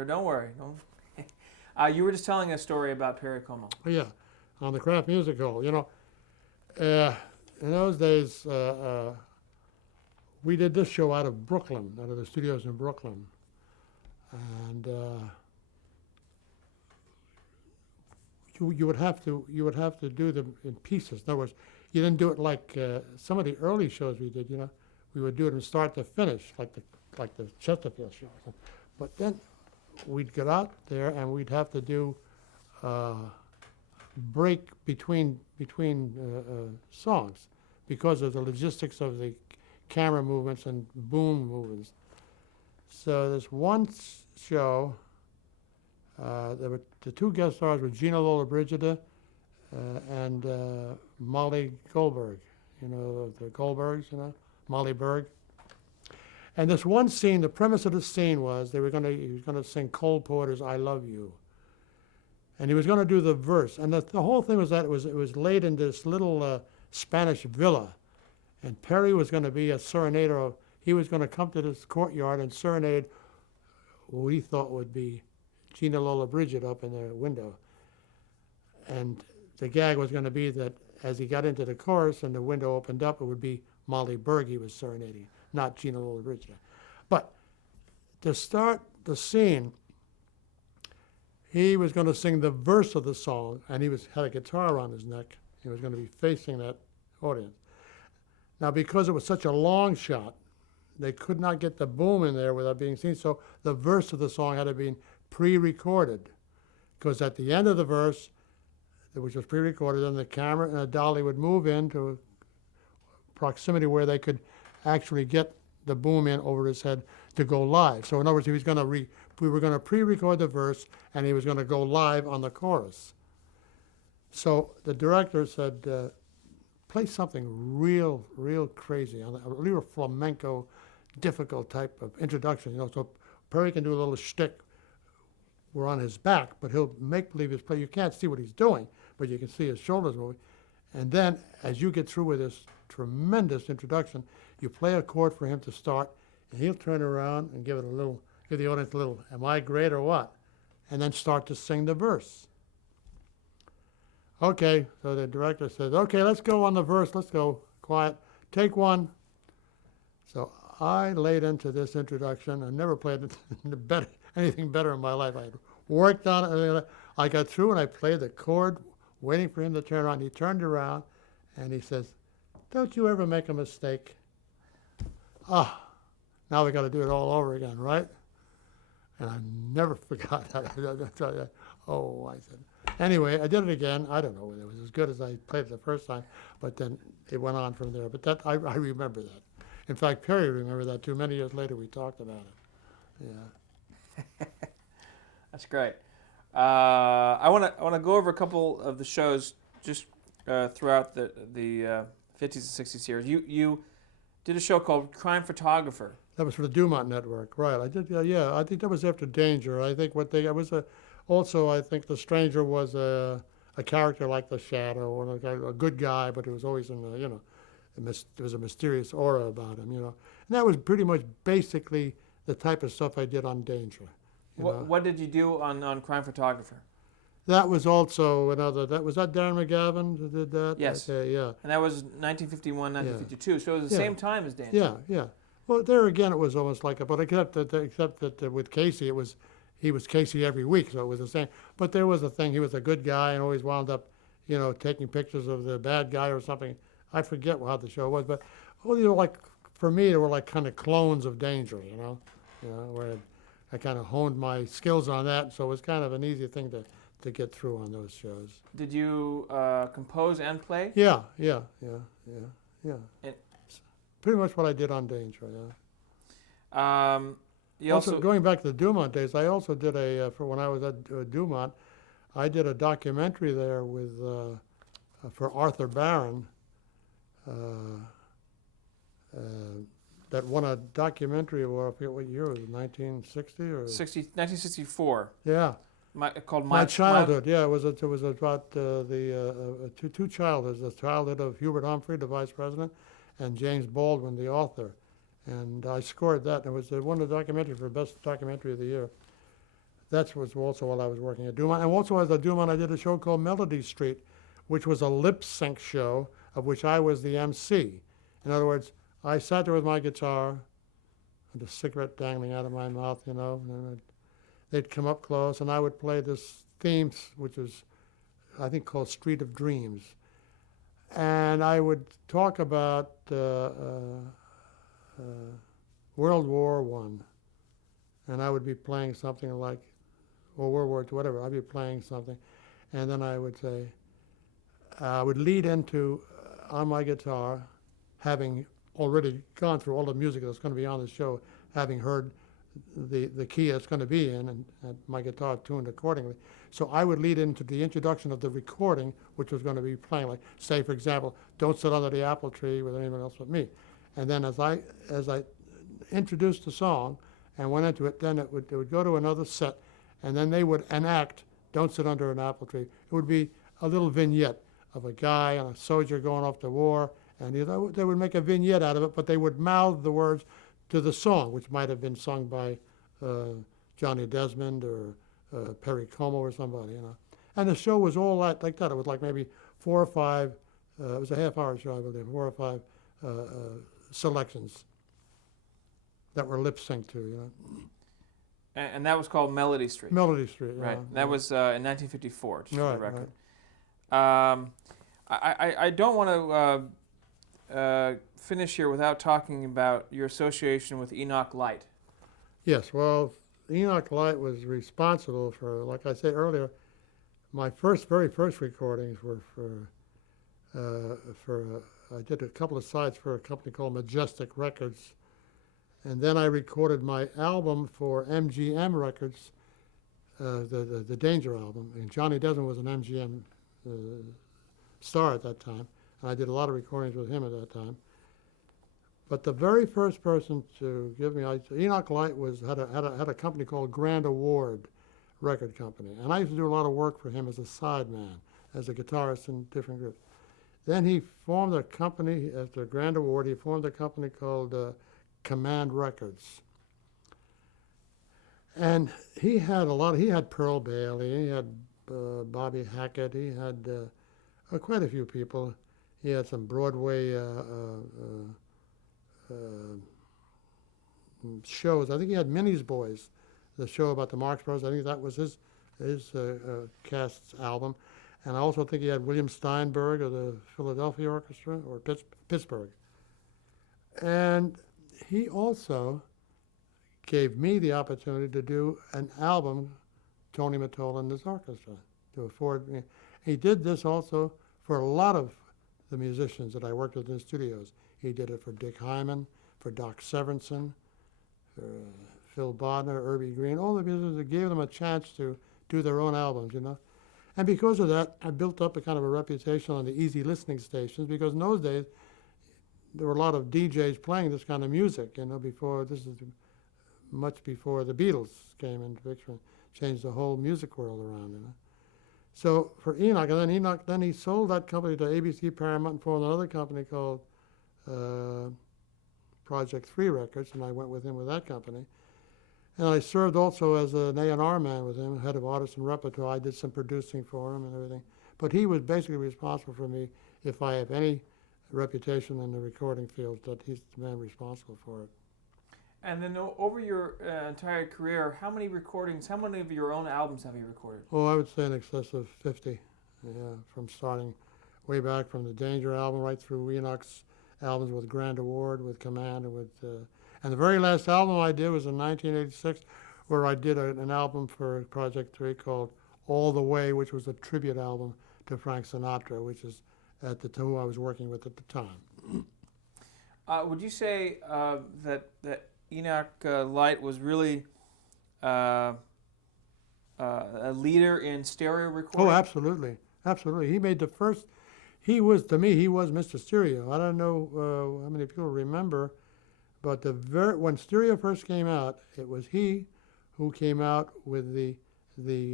here. Don't worry. Don't. You were just telling a story about Perry Como. Oh, yeah, on the Kraft Music Hall. In those days, we did this show out of Brooklyn, out of the studios in Brooklyn, and you would have to do them in pieces. In other words, you didn't do it like some of the early shows we did. We would do it from start to finish, like the Chesterfield show. But then we'd get out there and we'd have to do break between songs because of the logistics of the camera movements and boom movements. So this one show, there were the two guest stars were Gina Lollobrigida and Molly Goldberg. The Goldbergs, Molly Berg. And this one scene, the premise of the scene was he was going to sing Cole Porter's "I Love You," and he was going to do the verse. And the whole thing was that it was laid in this little Spanish villa, and Perry was going to be a serenader. He was going to come to this courtyard and serenade what he thought would be Gina Lollobrigida up in the window. And the gag was going to be that as he got into the chorus and the window opened up, it would be Molly Berg he was serenading, not Gina Lollobrigida. But to start the scene, he was going to sing the verse of the song, and he had a guitar around his neck. He was going to be facing that audience. Now, because it was such a long shot, they could not get the boom in there without being seen, so the verse of the song had to be pre-recorded, because at the end of the verse, which was pre-recorded, then the camera and the dolly would move into proximity where they could actually get the boom in over his head to go live. So in other words, we were going to pre-record the verse, and he was going to go live on the chorus. So the director said, play something real crazy, a real flamenco, difficult type of introduction. So Perry can do a little shtick. We're on his back, but he'll make believe he's playing. You can't see what he's doing, but you can see his shoulders moving. And then, as you get through with this tremendous introduction, you play a chord for him to start, and he'll turn around and give the audience a little, am I great or what? And then start to sing the verse. Okay, so the director says, okay, let's go on the verse, let's go, quiet, take one. So I laid into this introduction. I never played anything better in my life. I had worked on it. I got through and I played the chord, waiting for him to turn around. He turned around and he says, don't you ever make a mistake? Now we got to do it all over again, right? And I never forgot that. Oh, I said. Anyway, I did it again. I don't know whether it was as good as I played it the first time, but then it went on from there. But I remember that. In fact, Perry remembered that too. Many years later, we talked about it. Yeah. That's great. I want to go over a couple of the shows just throughout the 50s and 60s here. You did a show called Crime Photographer. That was for the Dumont Network, right? I did. Yeah, I think that was after Danger. I think also I think The Stranger was a character like the Shadow, or a good guy, but it was always in there was a mysterious aura about him, And that was pretty much basically the type of stuff I did on Danger. What did you do on Crime Photographer? That was also another. Was that Darren McGavin that did that? Yes. Okay, yeah. And that was 1951, 1952. So it was the same time as Danger. Yeah. Well, there again, it was almost like but except that with Casey, he was Casey every week, so it was the same. But there was a thing. He was a good guy and always wound up, taking pictures of the bad guy or something. I forget how the show was, but for me, they were like kind of clones of Danger, where I kind of honed my skills on that, so it was kind of an easy thing to get through on those shows. Did you compose and play? Yeah. And pretty much what I did on Danger, yeah. Also, going back to the Dumont days, I also did for when I was at Dumont, I did a documentary there for Arthur Barron, that won a documentary award. I forget what year it was, 1960 or 1964. Yeah. Called My Childhood. Yeah, it was about the two childhoods: the childhood of Hubert Humphrey, the vice president, and James Baldwin, the author. And I scored that. It was won the documentary for best documentary of the year. That was also while I was working at Dumont. And also as a Dumont, I did a show called Melody Street, which was a lip sync show of which I was the MC. In other words, I sat there with my guitar and a cigarette dangling out of my mouth, you know, and they'd come up close and I would play this theme, which was, I think, called Street of Dreams. And I would talk about World War One, and I would be playing something like, or World War II, whatever. I'd be playing something, and then I would say, I would lead into on my guitar, having already gone through all the music that's going to be on the show, having heard the key it's going to be in, and my guitar tuned accordingly. So I would lead into the introduction of the recording, which was going to be playing, like, say, for example, "Don't Sit Under the Apple Tree" with anyone else but me. And then as I introduced the song and went into it, then it would go to another set, and then they would enact "Don't Sit Under an Apple Tree." It would be a little vignette of a guy and a soldier going off to war, and they would make a vignette out of it, but they would mouth the words to the song, which might have been sung by Johnny Desmond or Perry Como or somebody, you know. And the show was all like that. It was like maybe 4 or 5, it was a half-hour show, I believe, 4 or 5 selections that were lip-synced to, you know. And that was called Melody Street. Melody Street, Right. yeah. That was in 1954, just for Right, the record. right. I don't want to finish here without talking about your association with Enoch Light. Yes, well, Enoch Light was responsible for, like I said earlier, my very first recordings were I did a couple of sides for a company called Majestic Records, and then I recorded my album for MGM Records, the Danger album. And Johnny Desmond was an MGM star at that time, and I did a lot of recordings with him at that time. But the very first person to give me, Enoch Light had a company called Grand Award Record Company, and I used to do a lot of work for him as a sideman, as a guitarist in different groups. Then he formed a company after Grand Award. He formed a company called Command Records, and he had He had Pearl Bailey, he had Bobby Hackett, he had quite a few people. He had some Broadway shows. I think he had Minnie's Boys, the show about the Marx Brothers. I think that was his cast's album. And I also think he had William Steinberg of the Philadelphia Orchestra, or Pittsburgh. And he also gave me the opportunity to do an album, Tony Mottola and his orchestra, to afford me. He did this also for a lot of the musicians that I worked with in the studios. He did it for Dick Hyman, for Doc Severinsen, for Phil Bodner, Irby Green, all the musicians that gave them a chance to do their own albums, you know. And because of that, I built up a kind of a reputation on the easy listening stations, because in those days, there were a lot of DJs playing this kind of music, you know, much before the Beatles came into the picture and changed the whole music world around, you know. So for Enoch, then he sold that company to ABC Paramount and formed another company called Project 3 Records, and I went with him with that company. And I served also as an A&R man with him, head of artist and repertoire. I did some producing for him and everything. But he was basically responsible for me if I have any reputation in the recording field, that he's the man responsible for it. And then over your entire career, how many of your own albums have you recorded? Oh, I would say in excess of 50, yeah, from starting way back from the Danger album right through Enoch's albums with Grand Award, with Command, and and the very last album I did was in 1986, where I did an album for Project 3 called All the Way, which was a tribute album to Frank Sinatra, which is who I was working with at the time. Would you say that Enoch Light was really a leader in stereo recording? Oh, absolutely. Absolutely. He made the first, to me, he was Mr. Stereo. I don't know how many people remember, but when stereo first came out, it was he who came out with the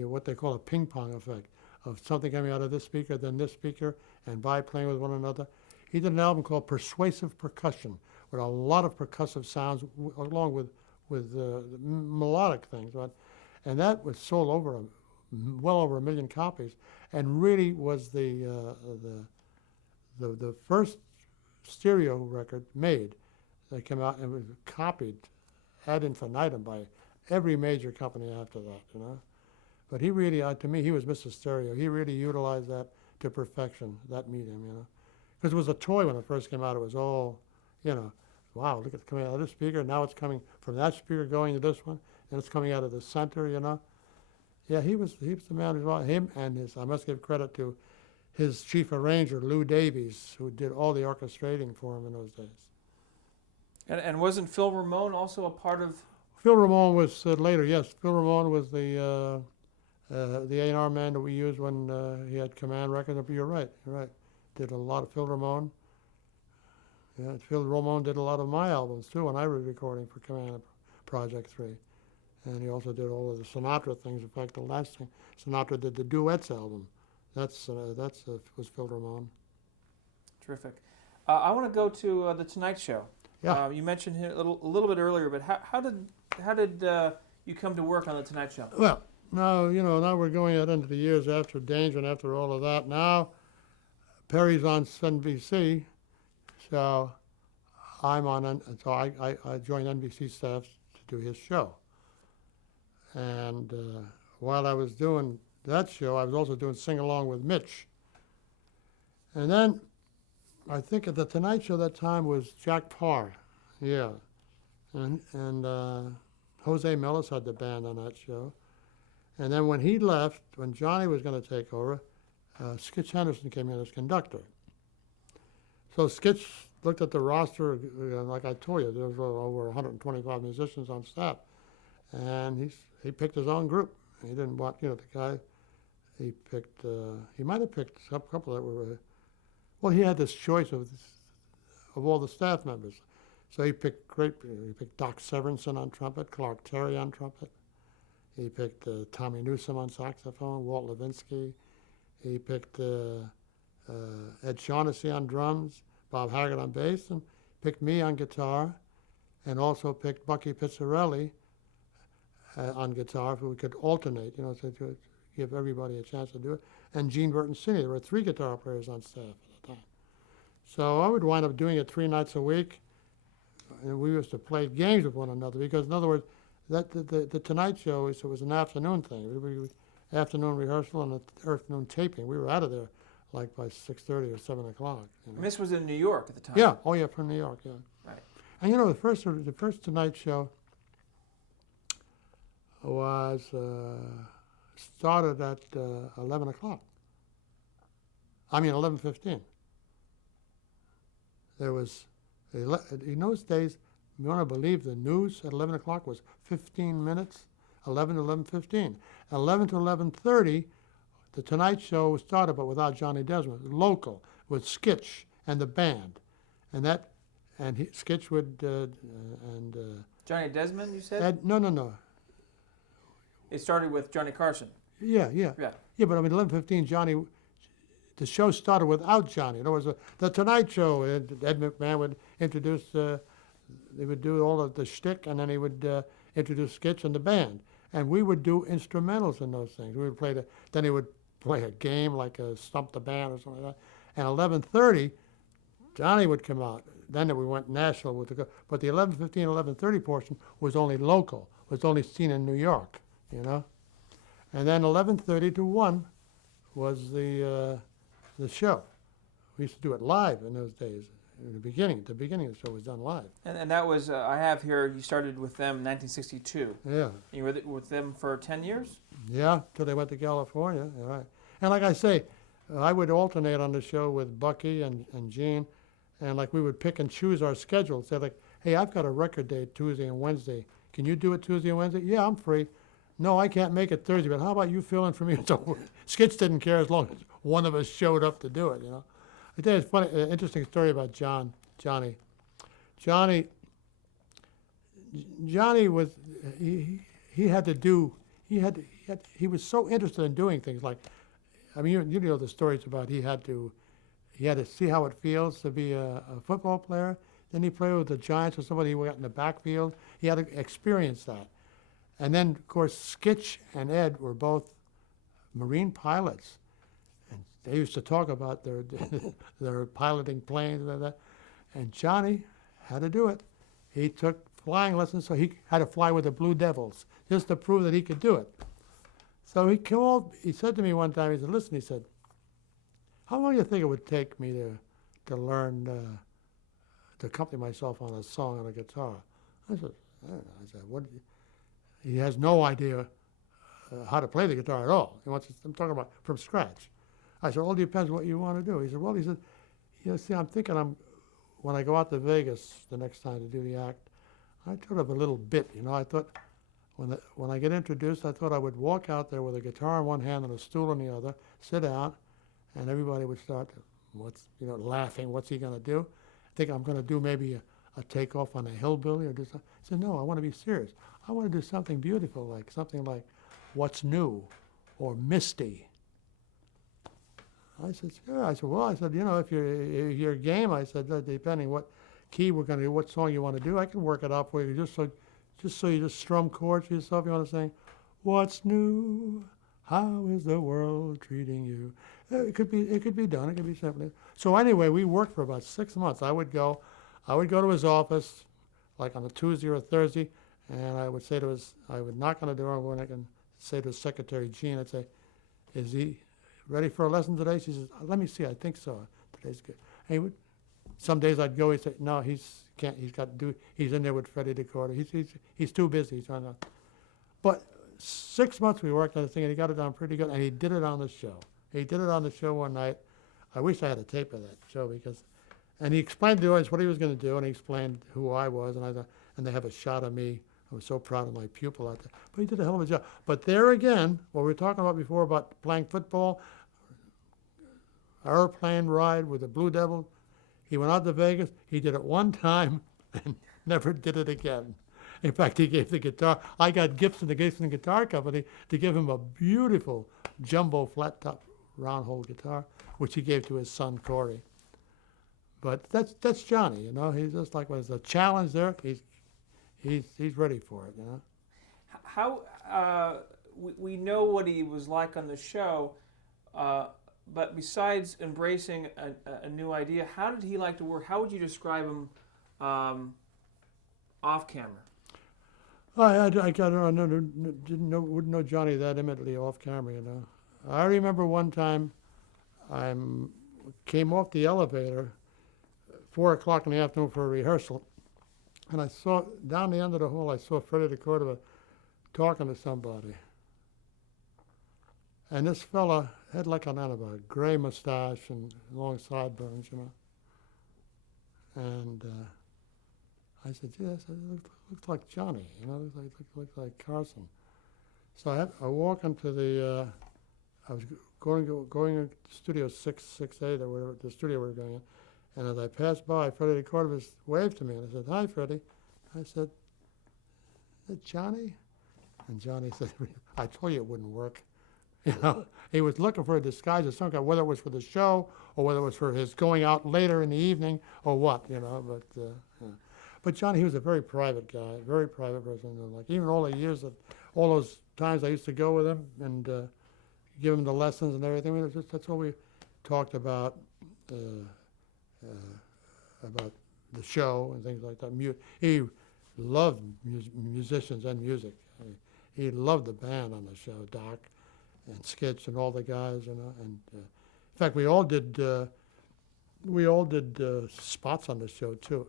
what they call a ping pong effect of something coming out of this speaker, then this speaker, and playing with one another. He did an album called Persuasive Percussion, with a lot of percussive sounds along with melodic things. Right? and that was sold well over 1 million copies, and really was the first stereo record made that came out and was copied ad infinitum by every major company after that, you know. But he really, to me, he was Mr. Stereo. He really utilized that to perfection, that medium, you know. Because it was a toy when it first came out. It was all, you know, wow, look at it coming out of this speaker. Now it's coming from that speaker going to this one, and it's coming out of the center, you know. Yeah, he was the man as well. Him and I must give credit to his chief arranger, Lou Davies, who did all the orchestrating for him in those days. And wasn't Phil Ramone also a part of? Phil Ramone was later, yes. Phil Ramone was the A&R man that we used when he had Command Records. You're right. Did a lot of Phil Ramone. Yeah, Phil Ramone did a lot of my albums too when I was recording for Command Project 3. And he also did all of the Sinatra things. In fact, the last thing, Sinatra did the Duets album. That's was Phil Ramone. Terrific. I want to go to The Tonight Show. Yeah. You mentioned him a little bit earlier, but how did you come to work on The Tonight Show? Well, now we're going out into the years after Danger and after all of that. Now Perry's on NBC, so I joined NBC staff to do his show. And while I was doing that show, I was also doing Sing Along with Mitch. And then I think at the Tonight Show that time was Jack Parr, yeah, and Jose Mellis had the band on that show. And then when he left, when Johnny was going to take over, Skitch Henderson came in as conductor. So Skitch looked at the roster, like I told you, there was over 125 musicians on staff, and he picked his own group. He didn't want, the guy. He picked. He might have picked a couple that were. Well, he had this choice of all the staff members, so he picked Doc Severinsen on trumpet, Clark Terry on trumpet. He picked Tommy Newsom on saxophone, Walt Levinsky. He picked Ed Shaughnessy on drums, Bob Haggart on bass, and picked me on guitar, and also picked Bucky Pizzarelli on guitar, so we could alternate, to give everybody a chance to do it. And Gene Burton Sr. There were 3 guitar players on staff at the time. So I would wind up doing it 3 nights a week, and we used to play games with one another because, in other words, the Tonight Show was an afternoon thing. We afternoon rehearsal and afternoon taping. We were out of there like by 6:30 or 7 o'clock. And this was in New York at the time. Yeah. Oh yeah, from New York. Yeah. Right. And the first Tonight Show was started at 11 o'clock. I mean 11:15. There was, in those days, you want to believe the news at 11 o'clock was 15 minutes, 11 to 11:15. 11 to 11:30, the Tonight Show started, but without Johnny Desmond, local, with Skitch and the band. Skitch would, Johnny Desmond, you said? No. It started with Johnny Carson. Yeah, but I mean, 11:15, Johnny, the show started without Johnny. In other words, the Tonight Show, Ed McMahon would introduce, they would do all of the shtick, and then he would introduce Skitch and the band. And we would do instrumentals in those things. We would play then he would play a game like a Stump the Band or something like that. And 11:30, Johnny would come out. Then we went national but the 11:15, 11:30 portion was only local, was only seen in New York, And then 11:30 to 1 was the show. We used to do it live in those days. In the beginning of the show was done live. And that was, I have here, you started with them in 1962. Yeah. You were with them for 10 years? Yeah, till they went to California. Right. And like I say, I would alternate on the show with Bucky and Gene, and like we would pick and choose our schedule. Say like, hey, I've got a record date Tuesday and Wednesday. Can you do it Tuesday and Wednesday? Yeah, I'm free. No, I can't make it Thursday, but how about you fill in for me? So Skitch didn't care as long as one of us showed up to do it, I tell you, it's funny, interesting story about Johnny. Johnny was, he was so interested in doing things like, I mean, you know the stories about he had to see how it feels to be a football player. Then he played with the Giants or somebody who got in the backfield. He had to experience that. And then, of course, Skitch and Ed were both Marine pilots. And they used to talk about their their piloting planes and that. And Johnny had to do it. He took flying lessons, so he had to fly with the Blue Devils just to prove that he could do it. So he said to me one time, he said, listen, he said, how long do you think it would take me to learn to accompany myself on a song on a guitar? I said, I don't know. I said, what? He has no idea how to play the guitar at all. I'm talking about from scratch. I said, well, it depends what you want to do. He said, well, see, I'm thinking when I go out to Vegas the next time to do the act, I thought of a little bit, I thought when I get introduced, I thought I would walk out there with a guitar in one hand and a stool in the other, sit down, and everybody would start laughing. What's he going to do? I think I'm going to do maybe a takeoff on a hillbilly or do something. I said, no, I want to be serious. I want to do something beautiful, like something like What's New or Misty. I said, sure. I said, if you're game, I said, depending what key we're going to do, what song you want to do, I can work it out for you. Just so you just strum chords for yourself. You want to sing, what's new? How is the world treating you? It could be done. It could be simple. So anyway, we worked for about 6 months. I would go to his office, like on a Tuesday or a Thursday, and I would knock on the door, and I can say to his secretary, Jean, I'd say, is he ready for a lesson today? She says, let me see, I think so. Today's good. And some days I'd go, he'd say, no, he's in there with Freddie DeCorder. He's too busy. He's trying to. But 6 months we worked on the thing, and he got it done pretty good, and he did it on the show. He did it on the show one night. I wish I had a tape of that show and he explained to the audience what he was going to do, and he explained who I was, and they have a shot of me. I was so proud of my pupil out there. But he did a hell of a job. But there again, what we were talking about before about playing football, airplane ride with the Blue Devil, he went out to Vegas. He did it one time and never did it again. In fact, he gave the guitar. I got the Gibson Guitar Company, to give him a beautiful jumbo flat top round hole guitar, which he gave to his son Corey. But that's Johnny, He's just like when there's a challenge there, he's ready for it, How we know what he was like on the show, but besides embracing a new idea, how did he like to work? How would you describe him off camera? Wouldn't know Johnny that intimately off camera, I remember one time I came off the elevator 4 o'clock in the afternoon for a rehearsal, and I saw down the end of the hall, I saw Freddie DeCorder talking to somebody. And this fella had like a gray mustache and long sideburns, And I said, yes, it looks like Johnny, looks like Carson. So I walk into I was going to Studio 668 or whatever, the studio we were going in. And as I passed by, Freddie DeCorder waved to me, and I said, hi, Freddie. I said, is that Johnny? And Johnny said, I told you it wouldn't work. He was looking for a disguise of some kind, whether it was for the show or whether it was for his going out later in the evening or what, But Johnny, he was a very private guy, very private person. Like even all those times I used to go with him and give him the lessons and everything. That's what we talked about the show and things like that. He loved musicians and music. He loved the band on the show, Doc and Skitch and all the guys, And in fact, we all did spots on the show too.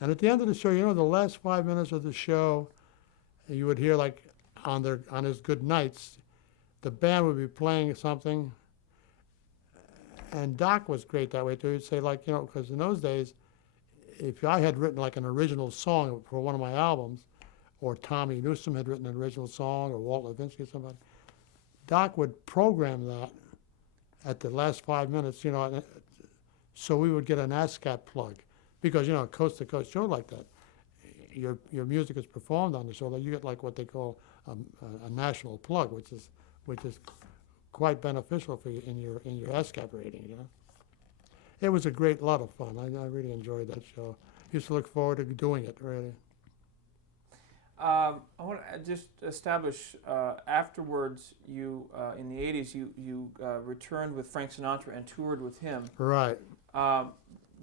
And at the end of the show, the last 5 minutes of the show, you would hear like on his good nights, the band would be playing something. And Doc was great that way too. He'd say because in those days, if I had written like an original song for one of my albums, or Tommy Newsom had written an original song, or Walt Levinsky or somebody, Doc would program that at the last 5 minutes, so we would get an ASCAP plug. Because, coast to coast show like that, your music is performed on the show, you get like what they call a national plug, which is quite beneficial for you in your ASCAP rating, It was a lot of fun. I really enjoyed that show. Used to look forward to doing it, really. I want to just establish. Afterwards, you in the '80s, you returned with Frank Sinatra and toured with him. Right. Um,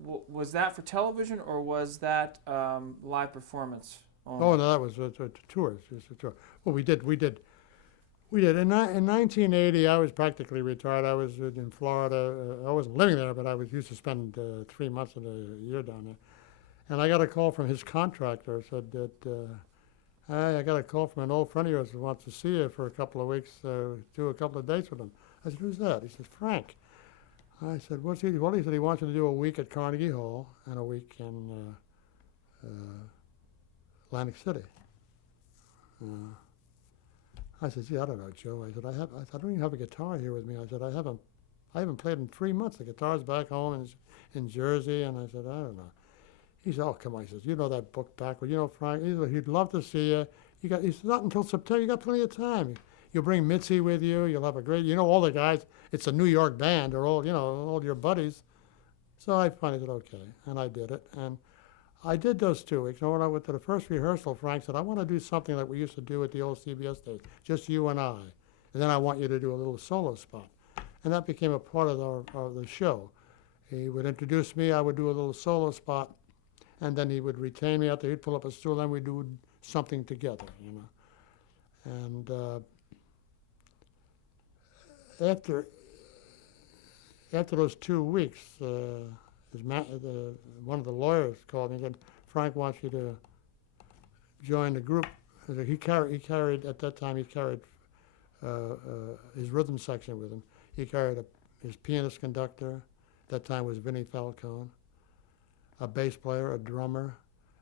was that for television or was that live performance only? Oh, no, that was a tour. Just a tour. Well, we did. In 1980, I was practically retired. I was in Florida. I wasn't living there, but I was used to spend 3 months of the year down there. And I got a call from his contractor. Said that, hey, I got a call from an old friend of yours who wants to see you for a couple of weeks, do a couple of dates with him. I said, who's that? He said, Frank. I said, what's he? Well, he said he wants you to do a week at Carnegie Hall and a week in Atlantic City. I said, gee, I don't know, Joe. I said, I don't even have a guitar here with me. I said, I haven't played in 3 months. The guitar's back home in Jersey. And I said, I don't know. He said, oh, come on. He says, you know that book backward. You know, Frank, he said, he'd love to see you. He said, not until September. You got plenty of time. You'll bring Mitzi with you. You'll have a great, all the guys. It's a New York band. They're all, all your buddies. So I finally said, okay. And I did it. And I did those 2 weeks. And when I went to the first rehearsal, Frank said, I want to do something like we used to do at the old CBS days, just you and I. And then I want you to do a little solo spot. And that became a part of the show. He would introduce me, I would do a little solo spot, and then he would retain me out there. He'd pull up a stool, and we'd do something together, And after those 2 weeks, one of the lawyers called me and said, Frank wants you to join the group. He carried at that time, his rhythm section with him. He carried his pianist conductor, at that time was Vinnie Falcone, a bass player, a drummer,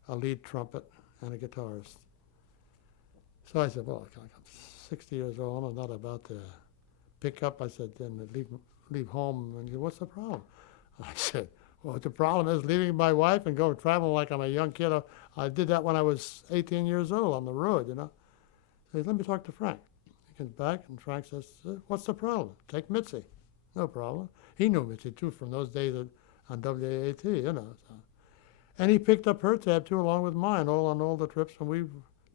a lead trumpet, and a guitarist. So I said, well, I'm 60 years old, I'm not about to pick up. I said, then leave home. And he said, what's the problem? I said, well, the problem is leaving my wife and going traveling like I'm a young kid. I did that when I was 18 years old on the road, So he said, let me talk to Frank. He comes back, and Frank says, what's the problem? Take Mitzi. No problem. He knew Mitzi, too, from those days on WAAT, So. And he picked up her tab, too, along with mine, all on all the trips, and we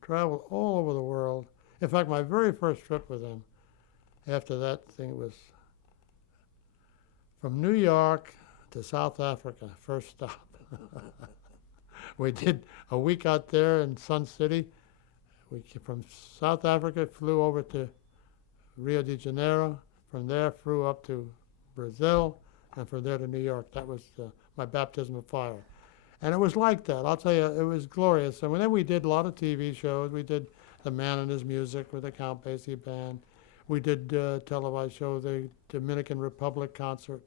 traveled all over the world. In fact, my very first trip with him, after that thing was from New York to South Africa, first stop. We did a week out there in Sun City. From South Africa, flew over to Rio de Janeiro. From there, flew up to Brazil, and from there to New York. That was my baptism of fire. And it was like that. I'll tell you, it was glorious. And then we did a lot of TV shows. We did The Man and His Music with the Count Basie Band. We did televised show, the Dominican Republic concert,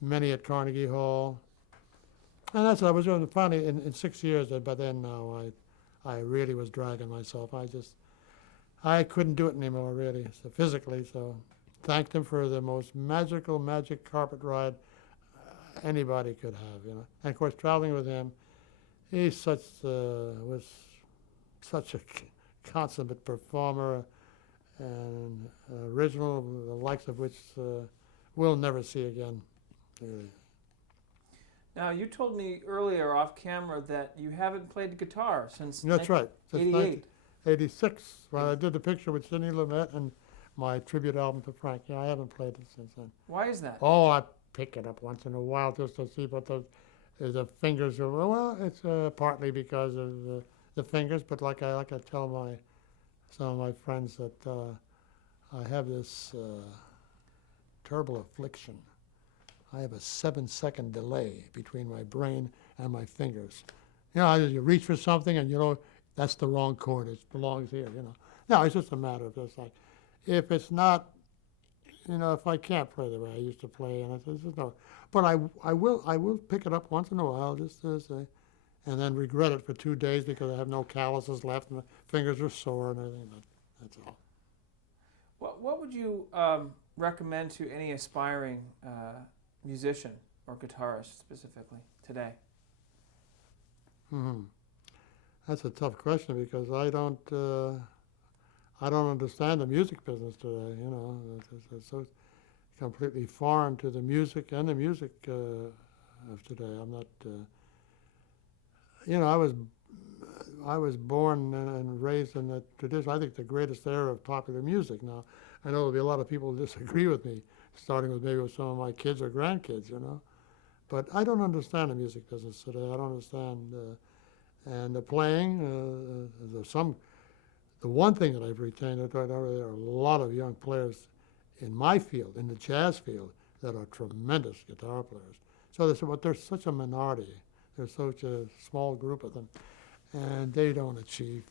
many at Carnegie Hall. And that's what I was doing. Finally, in 6 years, by then now, I really was dragging myself. I couldn't do it anymore, really, so physically. So thanked him for the most magic carpet ride anybody could have, And of course, traveling with him, he was such a consummate performer and original, the likes of which we'll never see again, really. Now, you told me earlier off camera that you haven't played the guitar since That's right. Since 88. 86, when I did the picture with Sidney Lumet and my tribute album to Frank. I haven't played it since then. Why is that? Oh, I pick it up once in a while just to see what the fingers are. Well, it's partly because of the fingers, but like I tell some of my friends that I have this terrible affliction. I have a 7-second delay between my brain and my fingers. You reach for something and that's the wrong chord. It belongs here. No, it's just a matter of just like, if it's not, if I can't play the way I used to play, and it's no. But I will pick it up once in a while just to say, and then regret it for 2 days because I have no calluses left and the fingers are sore and everything. But that's all. What would you recommend to any aspiring musician or guitarist specifically today? That's a tough question because I don't understand the music business today. It's so completely foreign to the music and the music of today. I'm not. I was born and raised in the tradition, I think the greatest era of popular music. Now, I know there'll be a lot of people who disagree with me, starting with maybe with some of my kids or grandkids, you know. But I don't understand the music business today. I don't understand, and the playing, there's some, the one thing that I've retained, there are a lot of young players in my field, in the jazz field, that are tremendous guitar players. So but there's such a minority. There's such a small group of them, and they don't achieve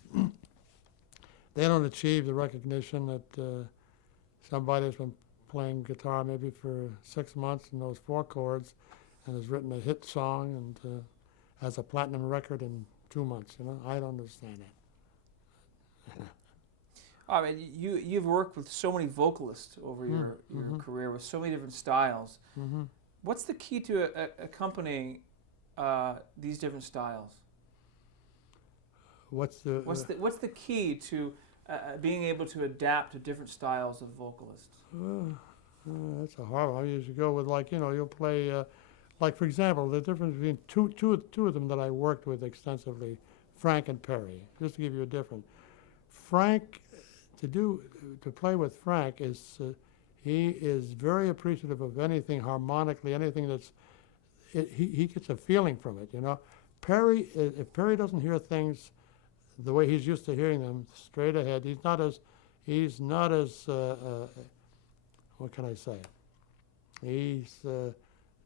the recognition that somebody has been playing guitar maybe for 6 months and knows 4 chords and has written a hit song and has a platinum record in 2 months. You know, I don't understand that. I mean, you've worked with so many vocalists over your career with so many different styles. Mm-hmm. What's the key to accompanying these different styles? What's the key to being able to adapt to different styles of vocalists? That's a hard one. I usually go with, like, you know, you'll play, like, for example, the difference between two of them that I worked with extensively, Frank and Perry, just to give you a difference. Frank, to play with Frank is, he is very appreciative of anything harmonically, anything that's, he gets a feeling from it, you know. Perry, if Perry doesn't hear things the way he's used to hearing them straight ahead, he's not as what can I say? He's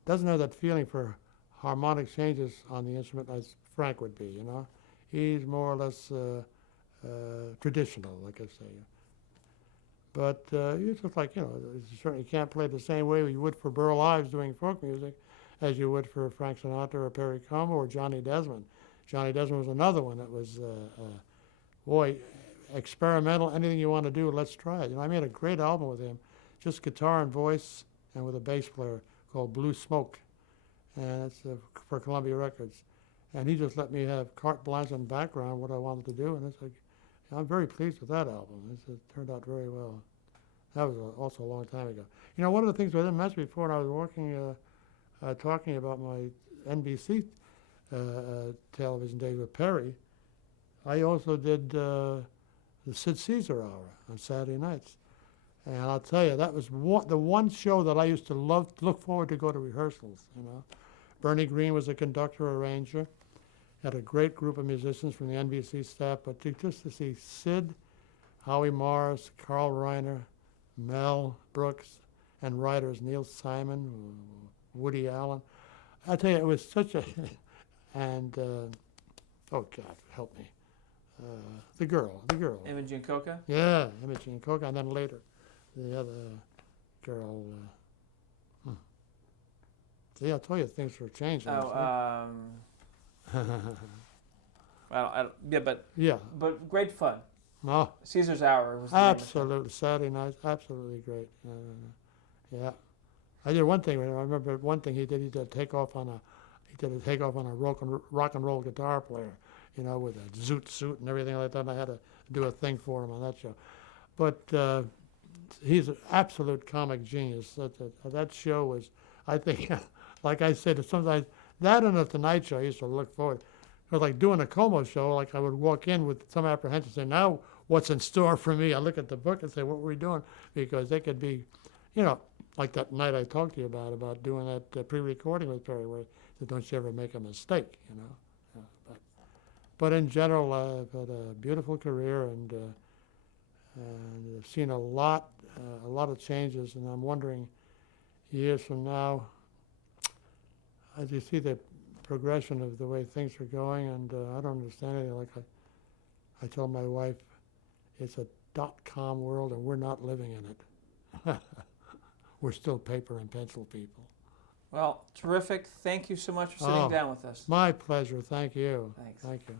doesn't have that feeling for harmonic changes on the instrument as Frank would be, you know. He's more or less traditional, like I say. But you just, like, you know, you certainly can't play the same way you would for Burl Ives doing folk music as you would for Frank Sinatra or Perry Como or Johnny Desmond. Johnny Desmond was another one that was, boy, experimental. Anything you want to do, let's try it. You know, I made a great album with him, just guitar and voice, and with a bass player, called Blue Smoke, and it's for Columbia Records. And he just let me have carte blanche on background what I wanted to do, and it's like, I'm very pleased with that album. It turned out very well. That was also a long time ago. You know, one of the things I didn't mention before, and I was working, talking about my NBC television days with Perry, I also did the Sid Caesar Hour on Saturday nights. And I'll tell you, that was the one show that I used to look forward to go to rehearsals, you know. Bernie Green was a conductor, arranger. Had a great group of musicians from the NBC staff, but just to see Sid, Howie Morris, Carl Reiner, Mel Brooks, and writers Neil Simon, Woody Allen. I tell you, it was such a, and, oh God, help me. The girl. Imogen Coca? Yeah, Imogen Coca, and then later, the other girl. See, I told you things were changing. Oh, yeah. But great fun. Oh, Caesar's Hour was the name of it. absolutely. Saturday nights, absolutely great. Yeah. I did one thing. I remember one thing he did. He did a takeoff on a rock and roll guitar player, you know, with a zoot suit and everything like that. And I had to do a thing for him on that show. But he's an absolute comic genius. That show was, I think, like I said, sometimes that and the Tonight Show I used to look forward. It was like doing a Como show. Like, I would walk in with some apprehension, say, now what's in store for me? I look at the book and say, what were we doing? Because they could be, you know, like that night I talked to you about doing that pre-recording with Perry, where he said, don't you ever make a mistake, you know. But in general, I've had a beautiful career, and I've seen a lot of changes, and I'm wondering, years from now, as you see the progression of the way things are going, and I don't understand anything. Like I tell my wife, it's a .com world, and we're not living in it. We're still paper and pencil people. Well, terrific. Thank you so much for sitting down with us. My pleasure. Thank you. Thanks. Thank you.